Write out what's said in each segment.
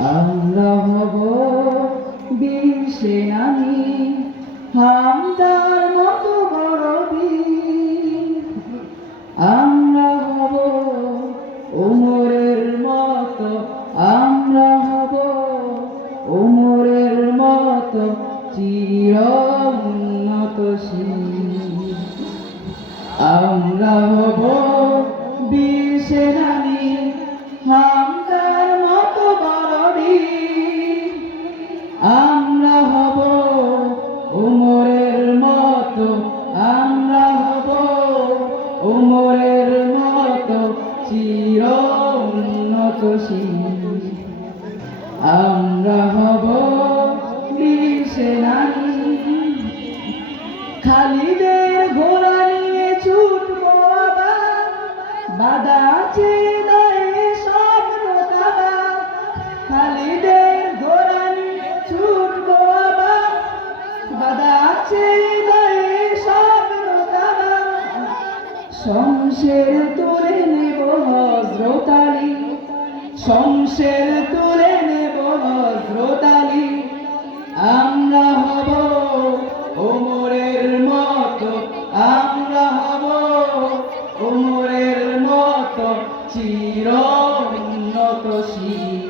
আমরা হব বীর সেনানী, হামদার মতো বড় বীর। আমরা হব ওমরের মতো, আমরা হব ওমরের মতো চির উন্নতশীল। আমরা হব বীর সেনানী, হামদার মতো বড় বীর। আমরা হব ওমরের মতো, আমরা হব ওমরের মতো চির উন্নতশীল। আমরা হব বীর সেনানী, খালিদের ঘোড়া নিয়ে ছুটবো আবার, বাধা আছে হৃদয়ে স্বপ্ন কাবা। খালিদের ঘোড়া নিয়ে ছুটবো আবার, বাধা আছে হৃদয়ে স্বপ্ন কাবা। শমশের তুলে নেব হযরত আলী, শমশের তুলে নেব হযরত আলী। আমরা হব ওমরের মতো, আমরা হব ওমরের মতো চির উন্নতশীল।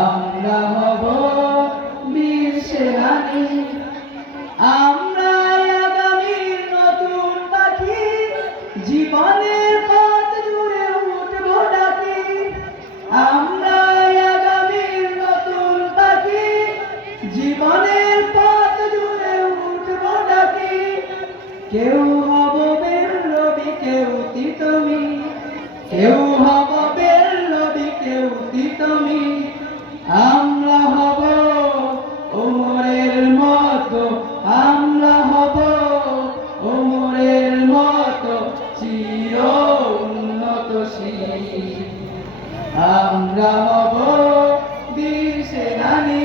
আমরা হব বীর সেনানী, আমরা আগামীর নতুন পাখি, জীবনের পথ জুড়ে উঠবো ডাকি। আমরা আগামীর নতুন পাখি, জীবনের পথ জুড়ে উঠবো ডাকি। কেউ হব বিপ্লবী, কেউ তিতমি, কেউ হব বিপ্লবী, কেউ তিতমি। আমরা হব ওমরের মতো, আমরা হব ওমরের মতো চির উন্নতশীল। আমরা হব বীর সেনানী।